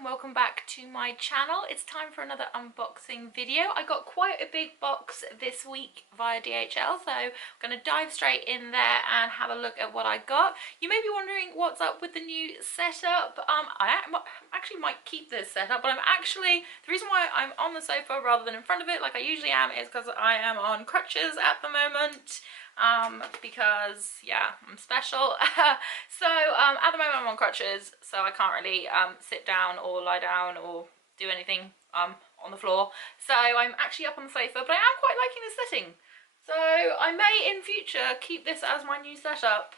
and welcome back to my channel. It's time for another unboxing video. I got quite a big box this week via DHL, so I'm going to dive straight in there and have a look at what I got. You may be wondering what's up with the new setup. I actually might keep this setup, but the reason why I'm on the sofa rather than in front of it like I usually am is because I am on crutches at the moment. Because yeah, I'm special. So at the moment I'm on crutches, so I can't really sit down or lie down or do anything on the floor. So I'm actually up on the sofa, but I am quite liking this setting. So I may in future keep this as my new setup.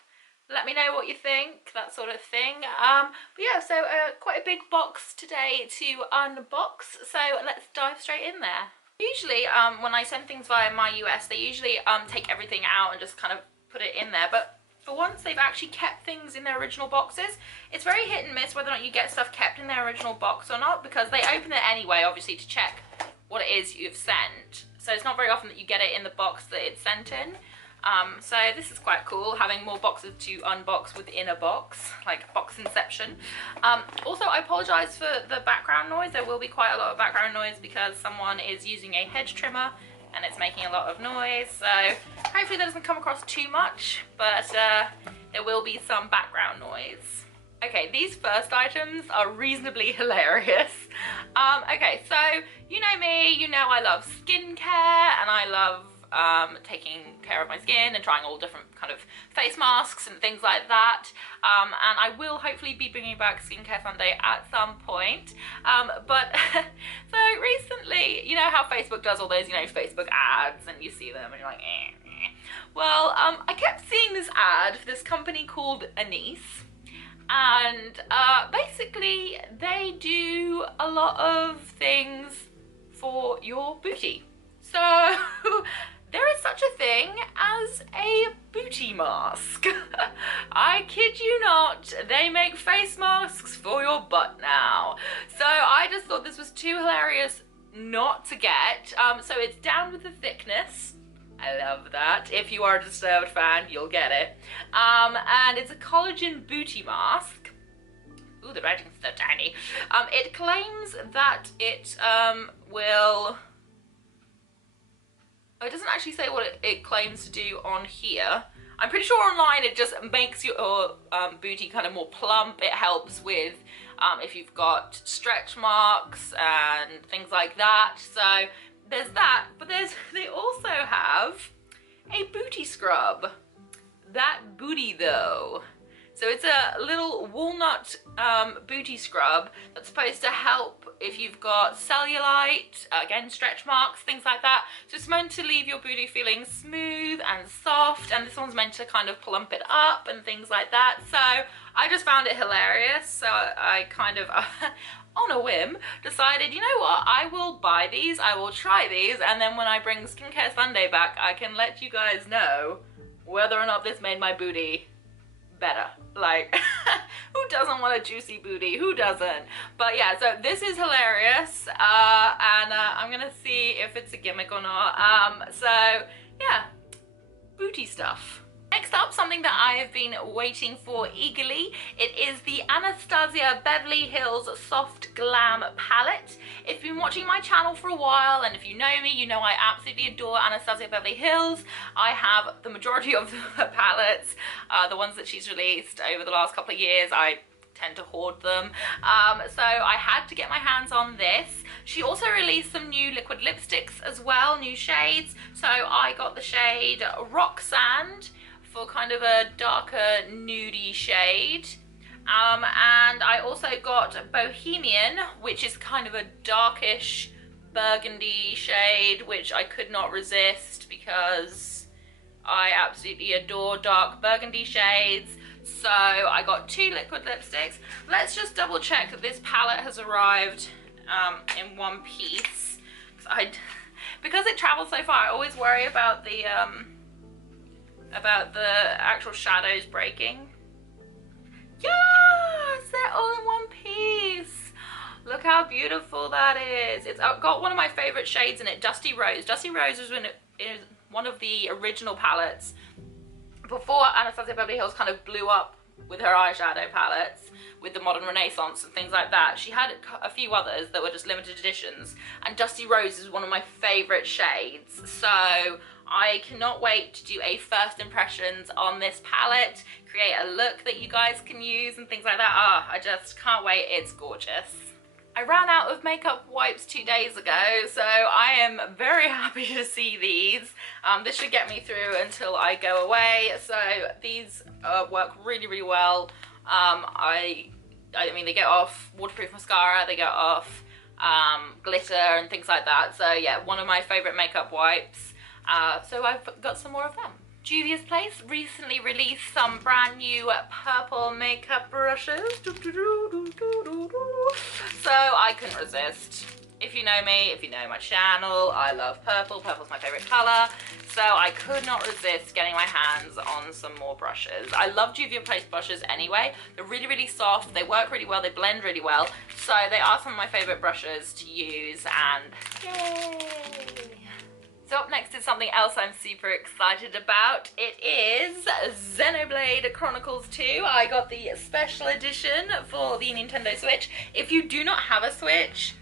Let me know what you think, that sort of thing. But yeah, so quite a big box today to unbox, so let's dive straight in there. Usually when I send things via my US, they usually take everything out and just kind of put it in there, but for once they've actually kept things in their original boxes. It's very hit and miss whether or not you get stuff kept in their original box or not, because they open it anyway, obviously, to check what it is you've sent. So it's not very often that you get it in the box that it's sent in. So this is quite cool, having more boxes to unbox within a box, like box inception. Also, I apologise for the background noise. There will be quite a lot of background noise because someone is using a hedge trimmer and it's making a lot of noise. So hopefully that doesn't come across too much, but there will be some background noise. Okay, these first items are reasonably hilarious. Okay, so you know me, you know I love skincare and I love taking care of my skin and trying all different kind of face masks and things like that, and I will hopefully be bringing back Skincare Sunday at some point, but so recently, you know how Facebook does all those, you know, Facebook ads, and you see them and you're like, well, I kept seeing this ad for this company called Anise, and basically they do a lot of things for your booty. So there is such a thing as a booty mask. I kid you not, they make face masks for your butt now. So I just thought this was too hilarious not to get. So it's down with the thickness. I love that. If you are a Disturbed fan, you'll get it. And it's a collagen booty mask. Ooh, the writing's so tiny. It claims that it will... It doesn't actually say what it claims to do on here. I'm pretty sure online it just makes your booty kind of more plump. It helps with if you've got stretch marks and things like that. So there's that, but they also have a booty scrub. That booty though. So it's a little walnut booty scrub that's supposed to help if you've got cellulite, again, stretch marks, things like that. So it's meant to leave your booty feeling smooth and soft, and this one's meant to kind of plump it up and things like that. So I just found it hilarious. So I kind of, on a whim, decided, you know what, I will buy these, I will try these, and then when I bring Skincare Sunday back, I can let you guys know whether or not this made my booty better. Like, who doesn't want a juicy booty? Who doesn't? But yeah, so this is hilarious, and I'm gonna see if it's a gimmick or not. So yeah, booty stuff. Next up, something that I have been waiting for eagerly. It is the Anastasia Beverly Hills Soft Glam Palette. If you've been watching my channel for a while, and if you know me, you know I absolutely adore Anastasia Beverly Hills. I have the majority of the palettes, the ones that she's released over the last couple of years. I tend to hoard them. So I had to get my hands on this. She also released some new liquid lipsticks as well, new shades. So I got the shade Rock Sand, for kind of a darker nudie shade, and I also got Bohemian, which is kind of a darkish burgundy shade, which I could not resist because I absolutely adore dark burgundy shades. So I got two liquid lipsticks. Let's just double check that this palette has arrived in one piece, because it travels so far. I always worry about the actual shadows breaking. Yes, they're all in one piece. Look how beautiful that is. It's got one of my favorite shades in it, Dusty Rose. Dusty Rose is one of the original palettes before Anastasia Beverly Hills kind of blew up with her eyeshadow palettes. with the modern Renaissance and things like that. She had a few others that were just limited editions, and Dusty Rose is one of my favourite shades. So I cannot wait to do a first impressions on this palette, create a look that you guys can use and things like that. Ah, I just can't wait, it's gorgeous. I ran out of makeup wipes 2 days ago, so I am very happy to see these. This should get me through until I go away, so these work really, really well. I mean, they get off waterproof mascara, they get off glitter and things like that. So yeah, one of my favourite makeup wipes. So I've got some more of them. Juvia's Place recently released some brand new purple makeup brushes. So I couldn't resist. If you know me, if you know my channel, I love purple. Purple's my favourite colour. So I could not resist getting my hands on some more brushes. I love Juvia's Place brushes anyway. They're really, really soft. They work really well. They blend really well. So they are some of my favourite brushes to use, and yay! So up next is something else I'm super excited about. It is Xenoblade Chronicles 2. I got the special edition for the Nintendo Switch. If you do not have a Switch,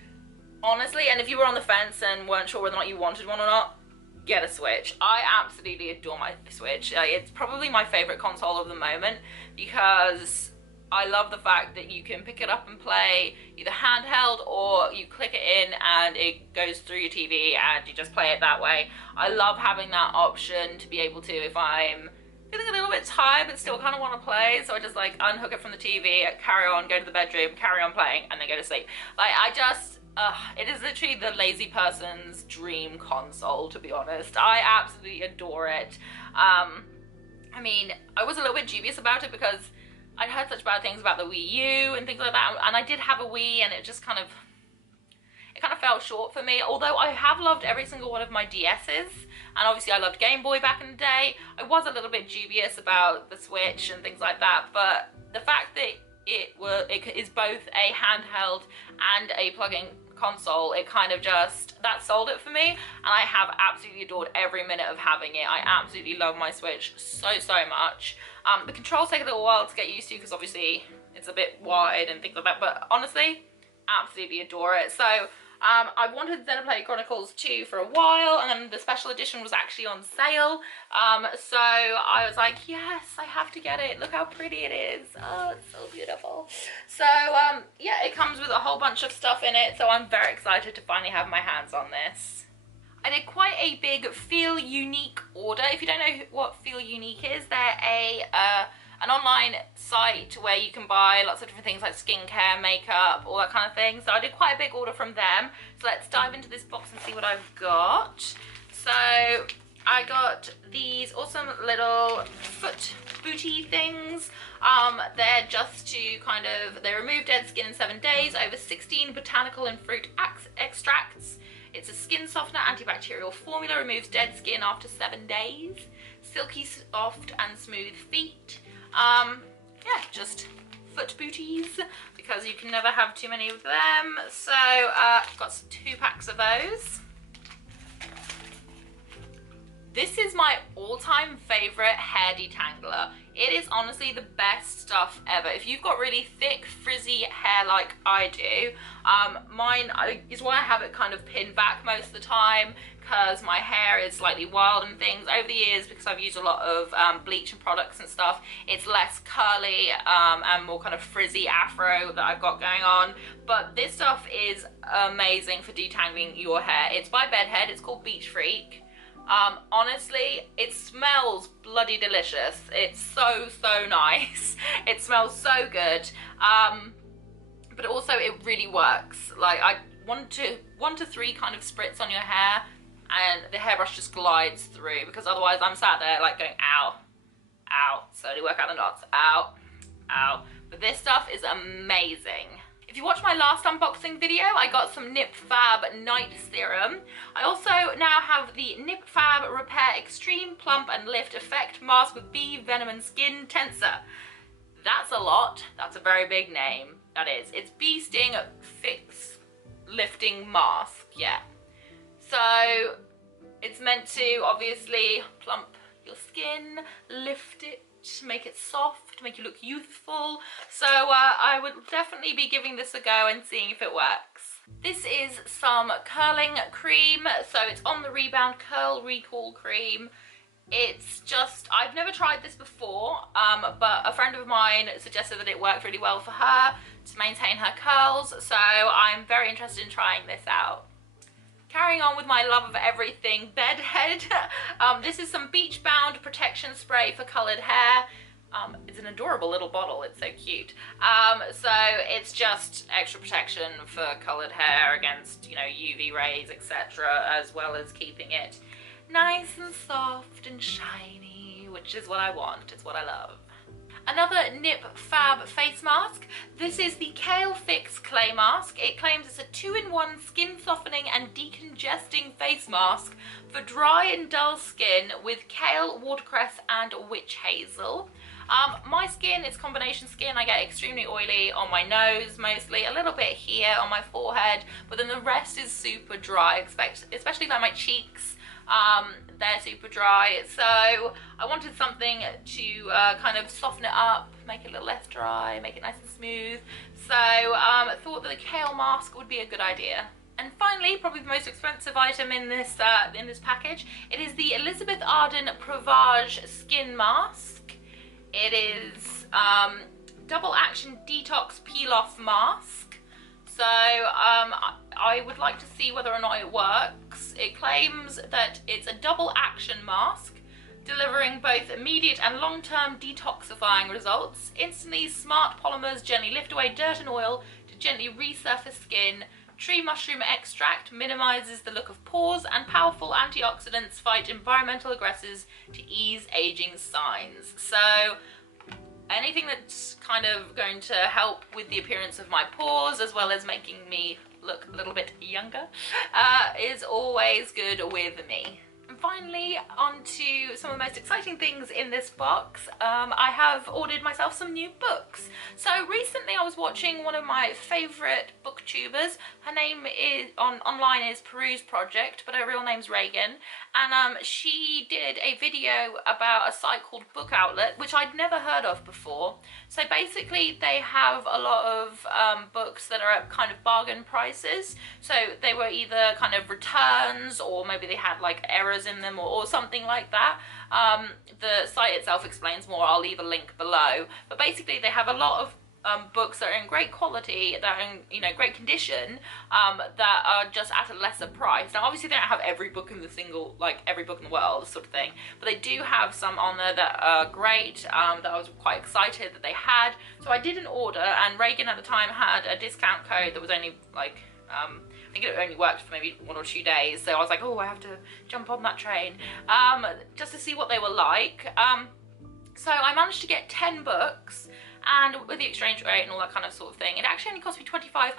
honestly, and if you were on the fence and weren't sure whether or not you wanted one or not, get a Switch. I absolutely adore my Switch. It's probably my favourite console of the moment because I love the fact that you can pick it up and play either handheld or you click it in and it goes through your TV and you just play it that way. I love having that option to be able to, if I'm feeling a little bit tired but still kind of want to play, so I just like unhook it from the TV, carry on, go to the bedroom, carry on playing, and then go to sleep. Like, I just, it is literally the lazy person's dream console, to be honest. I absolutely adore it. I mean, I was a little bit dubious about it because I'd heard such bad things about the Wii U and things like that, and I did have a Wii and it just kind of fell short for me. Although I have loved every single one of my DS's, and obviously I loved Game Boy back in the day. I was a little bit dubious about the Switch and things like that, but the fact that it is both a handheld and a plug-in console, it kind of just, that sold it for me, and I have absolutely adored every minute of having it. I absolutely love my Switch so much. The controls take a little while to get used to because obviously it's a bit wide and things like that, but honestly, absolutely adore it. So I wanted Xenoblade Chronicles 2 for a while, and then the special edition was actually on sale. So I was like, yes, I have to get it. Look how pretty it is. Oh, it's so beautiful. So yeah, it comes with a whole bunch of stuff in it, so I'm very excited to finally have my hands on this. I did quite a big FeelUnique order. If you don't know what FeelUnique is, they're an online site where you can buy lots of different things like skincare, makeup, all that kind of thing. So I did quite a big order from them. So let's dive into this box and see what I've got. So I got these awesome little foot booty things. They're just to kind of, they remove dead skin in 7 days over 16 botanical and fruit extracts. It's a skin softener, antibacterial formula, removes dead skin after 7 days. Silky, soft and smooth feet. Yeah, just foot booties because you can never have too many of them. So got 2 packs of those. This is my all-time favourite hair detangler. It is honestly the best stuff ever. If you've got really thick, frizzy hair like I do, mine is why I have it kind of pinned back most of the time, because my hair is slightly wild and things. Over the years, because I've used a lot of bleach and products and stuff, it's less curly and more kind of frizzy afro that I've got going on. But this stuff is amazing for detangling your hair. It's by Bedhead, it's called Beach Freak. Honestly, it smells bloody delicious. It's so nice. It smells so good. But also it really works. Like, I want 1 to 3 kind of spritz on your hair and the hairbrush just glides through, because otherwise I'm sat there like going ow, ow, slowly work out the knots, ow, ow. But this stuff is amazing. If you watched my last unboxing video, I got some NippleFab Night Serum. I also now have the NippleFab Repair Extreme Plump and Lift Effect Mask with Bee Venom and Skin Tensor. That's a lot. That's a very big name. That is. It's Bee Sting Fix Lifting Mask. Yeah. So it's meant to obviously plump your skin, lift it make it soft, to make you look youthful. So I would definitely be giving this a go and seeing if it works. This is some curling cream, so it's On the Rebound Curl Recall Cream. It's just, I've never tried this before, but a friend of mine suggested that it worked really well for her to maintain her curls, so I'm very interested in trying this out. Carrying on with my love of everything bedhead, this is some Beach Bound Protection Spray for coloured hair. It's an adorable little bottle, it's so cute. So it's just extra protection for coloured hair against, you know, UV rays, etc., as well as keeping it nice and soft and shiny, which is what I want, it's what I love. Another NippleFab face mask. This is the Kale Fix Clay Mask. It claims it's a 2-in-1 skin softening and decongesting face mask for dry and dull skin with kale, watercress and witch hazel. My skin is combination skin. I get extremely oily on my nose mostly, a little bit here on my forehead, but then the rest is super dry, especially like my cheeks. They're super dry, so I wanted something to kind of soften it up, make it a little less dry, make it nice and smooth. So I thought that the kale mask would be a good idea. And finally, probably the most expensive item in this package, it is the Elizabeth Arden Provage Skin Mask. It is double action detox peel off mask. So I would like to see whether or not it works. It claims that it's a double action mask, delivering both immediate and long-term detoxifying results. Instantly, smart polymers gently lift away dirt and oil to gently resurface skin. Tree mushroom extract minimizes the look of pores, and powerful antioxidants fight environmental aggressors to ease aging signs. So anything that's kind of going to help with the appearance of my pores, as well as making me look a little bit younger, is always good with me. And finally, on to some of the most exciting things in this box. I have ordered myself some new books. So recently I was watching one of my favourite booktubers. Her name is online is Peruse Project, but her real name's Reagan. And she did a video about a site called Book Outlet, which I'd never heard of before. So basically they have a lot of books that are at kind of bargain prices. So they were either kind of returns, or maybe they had like errors in them, or something like that. The site itself explains more. I'll leave a link below. But basically they have a lot of books that are in great quality, that are in, you know, great condition, that are just at a lesser price. Now obviously they don't have every book in every book in the world sort of thing, but they do have some on there that are great, that I was quite excited that they had. So I did an order, and Reagan at the time had a discount code that was only like I think it only worked for maybe 1 or 2 days, so I was like, oh, I have to jump on that train just to see what they were like. So I managed to get 10 books, and with the exchange rate and all that kind of sort of thing, it actually only cost me £25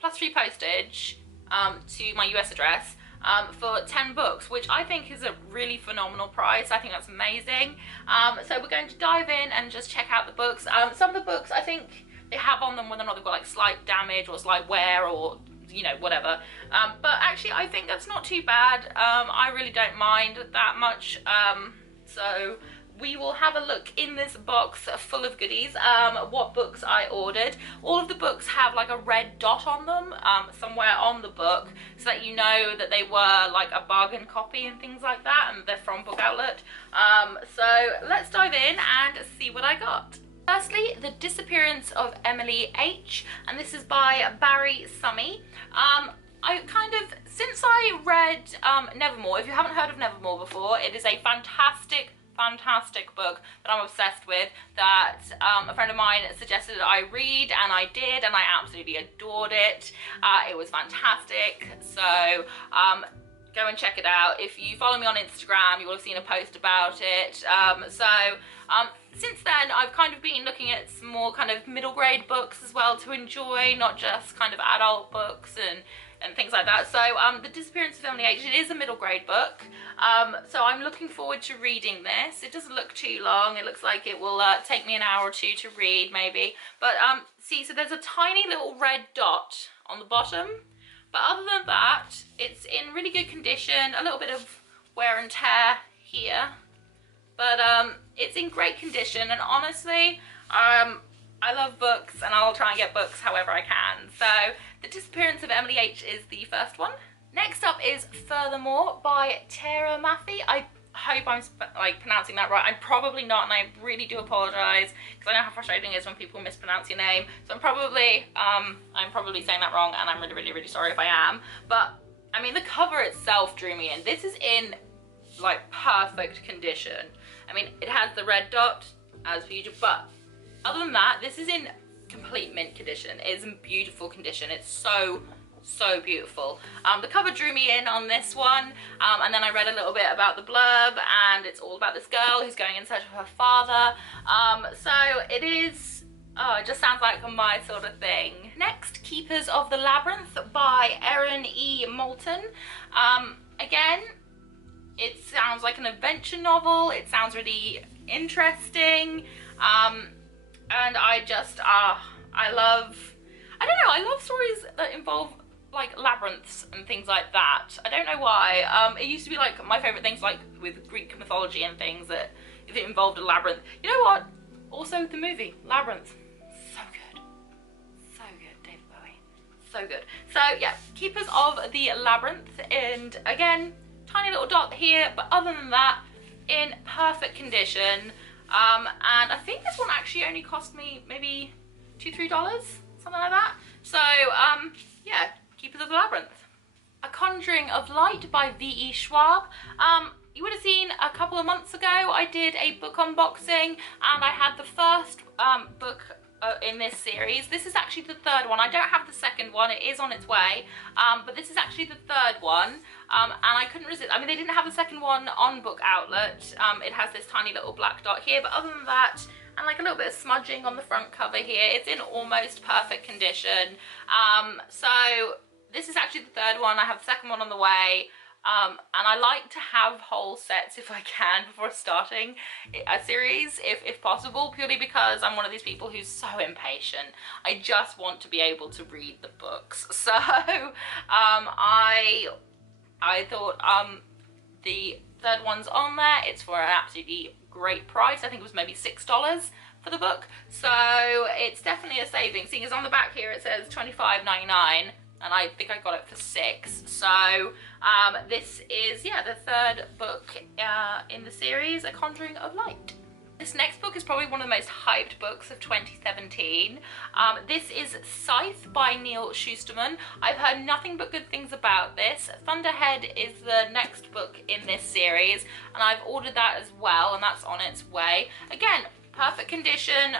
plus free postage to my US address for 10 books, which I think is a really phenomenal price. I think that's amazing. So we're going to dive in and just check out the books. Some of the books I think they have on them whether or not they've got like slight damage or slight wear, or you know, whatever. But actually I think that's not too bad. I really don't mind that much. So we will have a look in this box full of goodies, what books I ordered. All of the books have like a red dot on them somewhere on the book, so that you know that they were like a bargain copy and things like that, and they're from Book Outlet. So let's dive in and see what I got. Firstly, The Disappearance of Emily H, and this is by Barry Summy. Since I read Nevermore, if you haven't heard of Nevermore before, it is a fantastic book that I'm obsessed with, that a friend of mine suggested that I read, and I did, and I absolutely adored it. It was fantastic, so go and check it out. If you follow me on Instagram, you will have seen a post about it. Since then, I've kind of been looking at some more kind of middle grade books as well to enjoy, not just kind of adult books and things like that. So The Disappearance of Emily H, it is a middle grade book. So I'm looking forward to reading this. It doesn't look too long. It looks like it will take me an hour or two to read maybe. But see, so there's a tiny little red dot on the bottom. But other than that, it's in really good condition. A little bit of wear and tear here, but it's in great condition, and honestly, I love books and I'll try and get books however I can. So The Disappearance of Emily H is the first one. Next up is Furthermore by Tara Maffey. I hope I'm pronouncing that right. I'm probably not, and I really do apologise because I know how frustrating it is when people mispronounce your name. So I'm probably saying that wrong, and I'm really sorry if I am. But I mean, the cover itself drew me in. This is in like perfect condition. I mean, it has the red dot as per usual, but other than that, this is in complete mint condition. It is in beautiful condition. It's so beautiful. The cover drew me in on this one, and then I read a little bit about the blurb, and it's all about this girl who's going in search of her father. So it is, it just sounds like my sort of thing. Next, Keepers of the Labyrinth by Erin E. Moulton. Again, it sounds like an adventure novel. It sounds really interesting. And I just, I love stories that involve like labyrinths and things like that. I don't know why. It used to be like my favourite things, like with Greek mythology and things, that if it involved a labyrinth. You know what? Also the movie, Labyrinth. So good. So good, David Bowie. So good. So yeah, Keepers of the Labyrinth, and again, tiny little dot here, but other than that, in perfect condition. And I think this one actually only cost me maybe $2–3, something like that. So yeah, Keepers of the Labyrinth. A Conjuring of Light by V.E. Schwab. You would have seen a couple of months ago I did a book unboxing, and I had the first book in this series. This is actually the third one. I don't have the second one, it is on its way, but this is actually the third one, and I couldn't resist. I mean, they didn't have the second one on Book Outlet. It has this tiny little black dot here, but other than that, and like a little bit of smudging on the front cover here, it's in almost perfect condition. So this is actually the third one. I have the second one on the way. And I like to have whole sets if I can before starting a series, if possible, purely because I'm one of these people who's so impatient. I just want to be able to read the books. So I thought the third one's on there. It's for an absolutely great price. I think it was maybe $6 for the book. So it's definitely a saving. Seeing as on the back here it says $25.99. And I think I got it for $6. So this is, yeah, the third book in the series, A Conjuring of Light. This next book is probably one of the most hyped books of 2017. This is Scythe by Neil Shusterman. I've heard nothing but good things about this. Thunderhead is the next book in this series, and I've ordered that as well, and that's on its way. Again, perfect condition.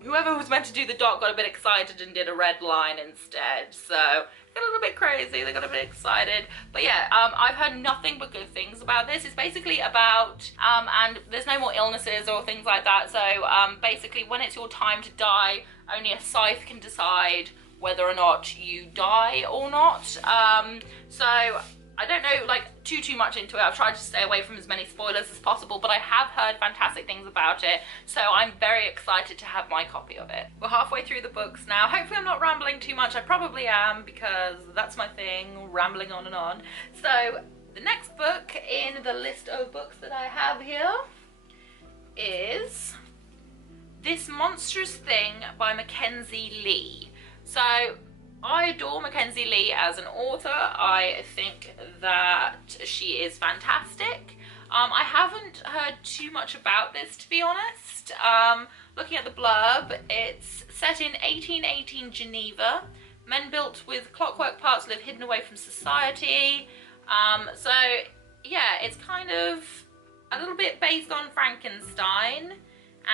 Whoever was meant to do the dot got a bit excited and did a red line instead, so got a little bit crazy, they got a bit excited. But yeah, I've heard nothing but good things about this. It's basically about, and there's no more illnesses or things like that, so basically when it's your time to die, only a scythe can decide whether or not you die or not. So I don't know like too much into it. I've tried to stay away from as many spoilers as possible, but I have heard fantastic things about it, so I'm very excited to have my copy of it. We're halfway through the books now. Hopefully I'm not rambling too much. I probably am, because that's my thing, rambling on and on. So the next book in the list of books that I have here is This Monstrous Thing by Mackenzie Lee. So I adore Mackenzie Lee as an author. I think that she is fantastic. I haven't heard too much about this, to be honest. Looking at the blurb, it's set in 1818 Geneva. Men built with clockwork parts live hidden away from society. So yeah, it's kind of a little bit based on Frankenstein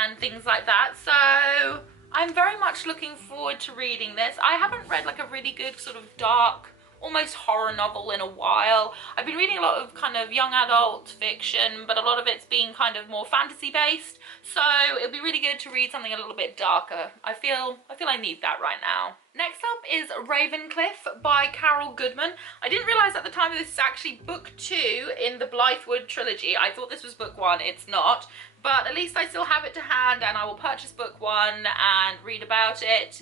and things like that. So I'm very much looking forward to reading this. I haven't read like a really good sort of dark, almost horror novel in a while. I've been reading a lot of kind of young adult fiction, but a lot of it's been kind of more fantasy based. So it'll be really good to read something a little bit darker. I feel I need that right now. Next up is Ravencliff by Carol Goodman. I didn't realise at the time that this is actually book 2 in the Blythewood trilogy. I thought this was book 1, it's not. But at least I still have it to hand, and I will purchase book 1 and read about it.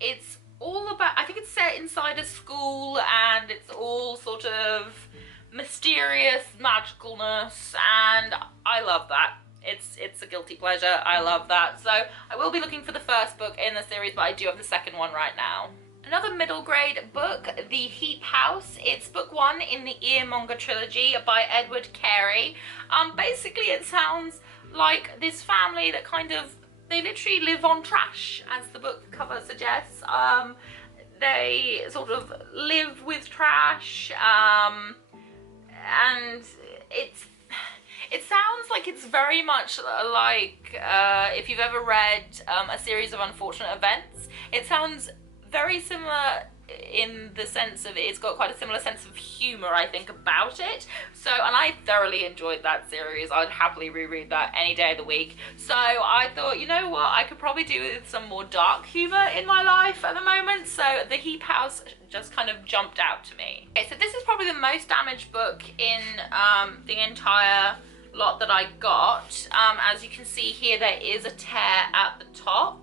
It's all about, I think it's set inside a school, and it's all sort of mysterious magicalness, and I love that. It's a guilty pleasure. I love that. So I will be looking for the first book in the series, but I do have the second one right now. Another middle grade book, The Heap House. It's book 1 in the Earmonger trilogy by Edward Carey. Basically it sounds like this family that kind of, they literally live on trash, as the book cover suggests. They sort of live with trash, and it sounds like it's very much like if you've ever read A Series of Unfortunate Events. It sounds very similar in the sense of it's got quite a similar sense of humour, I think, about it. So, and I thoroughly enjoyed that series. I'd happily reread that any day of the week. So I thought, you know what, I could probably do with some more dark humour in my life at the moment. So The Heap House just kind of jumped out to me. Okay, so this is probably the most damaged book in the entire lot that I got. As you can see here, there is a tear at the top.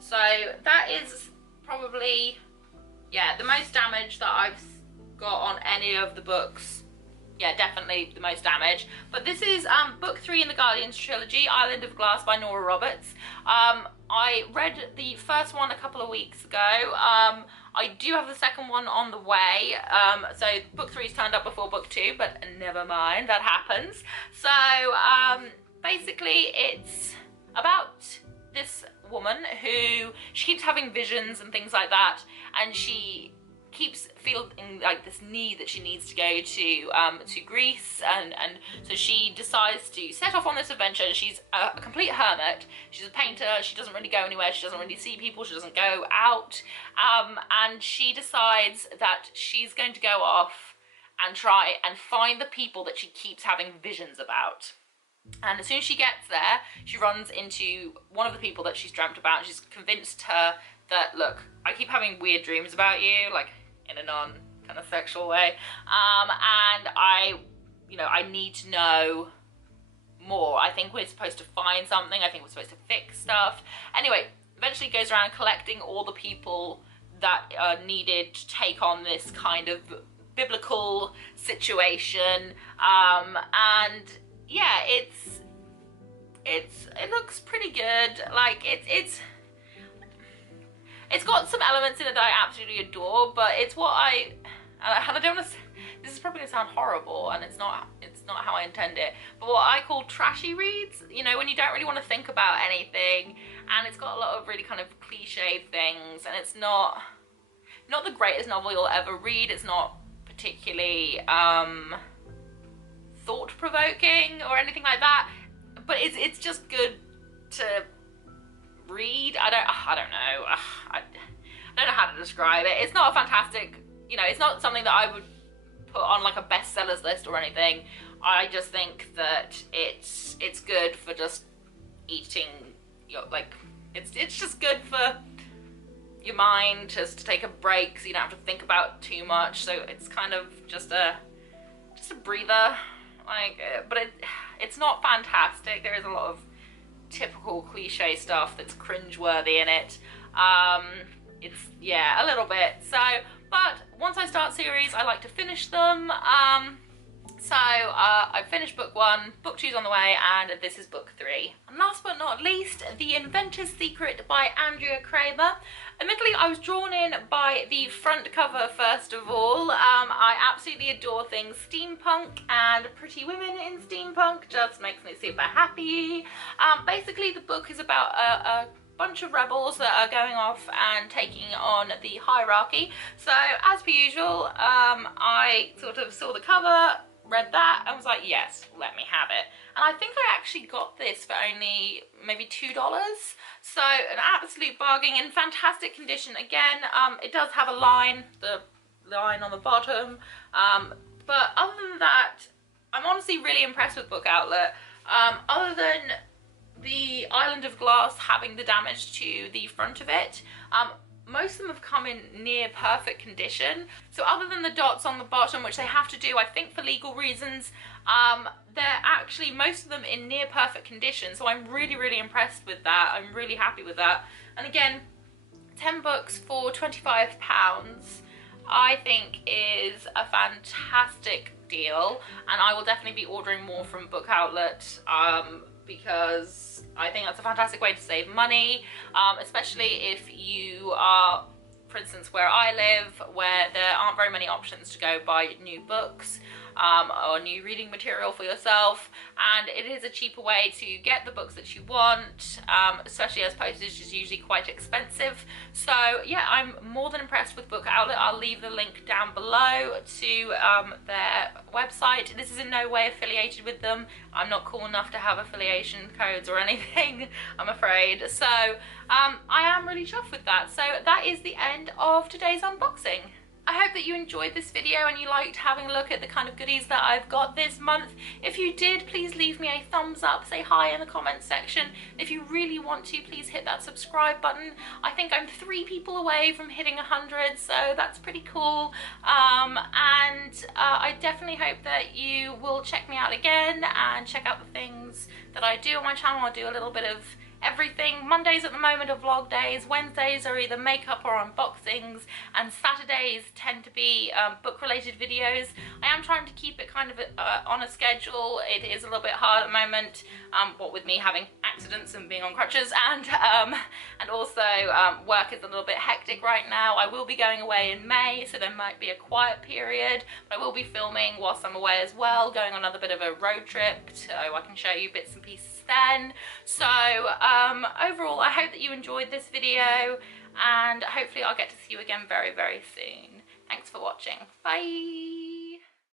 So that is probably, yeah, the most damage that I've got on any of the books. Yeah, definitely the most damage. But this is book 3 in the Guardians trilogy, Island of Glass by Nora Roberts. I read the first one a couple of weeks ago. I do have the second one on the way. So book 3's turned up before book 2, but never mind, that happens. So basically it's about this woman who, she keeps having visions and things like that, and she keeps feeling like this need that she needs to go to Greece, and so she decides to set off on this adventure. She's a complete hermit. She's a painter. She doesn't really go anywhere. She doesn't really see people. She doesn't go out, and she decides that she's going to go off and try and find the people that she keeps having visions about. And as soon as she gets there, she runs into one of the people that she's dreamt about, and she's convinced her that, look, I keep having weird dreams about you, like in a non kind of sexual way, and I need to know more. I think we're supposed to find something. I think we're supposed to fix stuff. Anyway, eventually goes around collecting all the people that are needed to take on this kind of biblical situation, and yeah, it looks pretty good. Like it's got some elements in it that I absolutely adore, but it's what I don't want to. This is probably gonna sound horrible, and it's not how I intend it. But what I call trashy reads, you know, when you don't really want to think about anything, and it's got a lot of really kind of cliched things, and it's not the greatest novel you'll ever read. It's not particularly thought-provoking or anything like that, but it's just good to read. I don't know. I don't know how to describe it. It's not a fantastic, you know, it's not something that I would put on like a bestsellers list or anything. I just think that it's good for just eating, you know, like it's just good for your mind, just to take a break so you don't have to think about too much. So it's kind of just a breather. Like, but it's not fantastic. There is a lot of typical cliche stuff that's cringeworthy in it. It's, yeah, a little bit. So, but once I start series, I like to finish them. So I finished book 1, book 2's on the way, and this is book 3. And last but not least, The Inventive Secret by Andrea Kramer. Admittedly, I was drawn in by the front cover first of all. I absolutely adore things steampunk, and pretty women in steampunk just makes me super happy. Basically, the book is about a bunch of rebels that are going off and taking on the hierarchy. So, as per usual, I sort of saw the cover, read that, and was like, yes, let me have it. And I think I actually got this for only maybe $2. So an absolute bargain, in fantastic condition. Again, it does have a line, the line on the bottom. But other than that, I'm honestly really impressed with Book Outlet. Other than the Island of Glass having the damage to the front of it, most of them have come in near perfect condition. So other than the dots on the bottom, which they have to do, I think for legal reasons, they're actually, most of them in near perfect condition. So I'm really, really impressed with that. I'm really happy with that. And again, 10 books for £25. I think is a fantastic deal, and I will definitely be ordering more from Book Outlet because I think that's a fantastic way to save money, especially if you are, for instance, where I live, where there aren't very many options to go buy new books or new reading material for yourself, and it is a cheaper way to get the books that you want, especially as postage is usually quite expensive. So yeah, I'm more than impressed with Book Outlet. I'll leave the link down below to their website. This is in no way affiliated with them. I'm not cool enough to have affiliation codes or anything, I'm afraid. So I am really chuffed with that. So that is the end of today's unboxing. I hope that you enjoyed this video and you liked having a look at the kind of goodies that I've got this month. If you did, please leave me a thumbs up, say hi in the comments section. If you really want to, please hit that subscribe button. I think I'm 3 people away from hitting 100, so that's pretty cool. I definitely hope that you will check me out again and check out the things that I do on my channel. I do a little bit of everything. Mondays at the moment are vlog days, Wednesdays are either makeup or unboxings, and Saturdays tend to be book related videos. I am trying to keep it kind of on a schedule. It is a little bit hard at the moment, what with me having accidents and being on crutches, and also work is a little bit hectic right now. I will be going away in May, so there might be a quiet period, but I will be filming whilst I'm away as well, going on another bit of a road trip, so I can show you bits and pieces then. So overall, I hope that you enjoyed this video, and hopefully I'll get to see you again very, very soon. Thanks for watching. Bye!